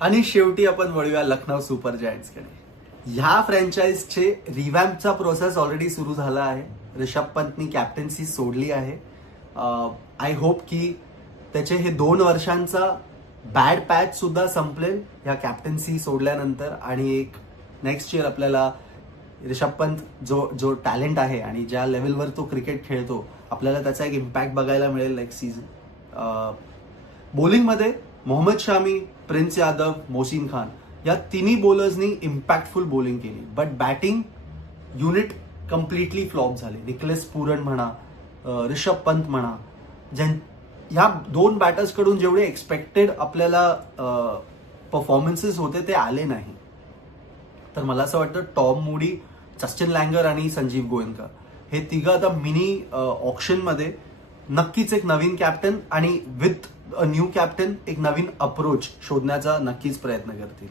आणि शेवटी आपण वळूया लखनौ सुपर जायंट्सकडे. ह्या फ्रँचाइजचे रिवॅम्पचा प्रोसेस ऑलरेडी सुरू झाला आहे. ऋषभ पंतनी कॅप्टन्सी सोडली आहे. आय होप की त्याचे हे 2 वर्षांचा बॅड पॅच सुद्धा संपलेल ह्या कॅप्टन्सी सोडल्यानंतर आणि एक नेक्स्ट इयर आपल्याला ऋषभ पंत जो टॅलेंट आहे आणि ज्या लेवलवर तो क्रिकेट खेळतो आपल्याला त्याचा एक इम्पॅक्ट बघायला मिळेल नेक्स्ट सीझन. बॉलिंगमध्ये मोहम्मद शामी, प्रिन्स यादव, मोहसिन खान या तिन्ही बॉलर्सनी इम्पॅक्टफुल बॉलिंग केली. But batting unit completely flop झाले. निकलेस पुरन म्हणा, ऋषभ पंत म्हणा, ह्या 2 बॅटर्सकडून जेवढे एक्सपेक्टेड आपल्याला परफॉर्मन्सेस होते ते आले नाही. तर मला असं वाटतं टॉम मूडी, जस्टिन लँगर आणि संजीव गोयनका हे तिघं आता मिनी ऑप्शनमध्ये नक्कीच एक नवीन कॅप्टन आणि विथ अ न्यू कॅप्टन एक नवीन अप्रोच शोधण्याचा नक्कीच प्रयत्न करतील.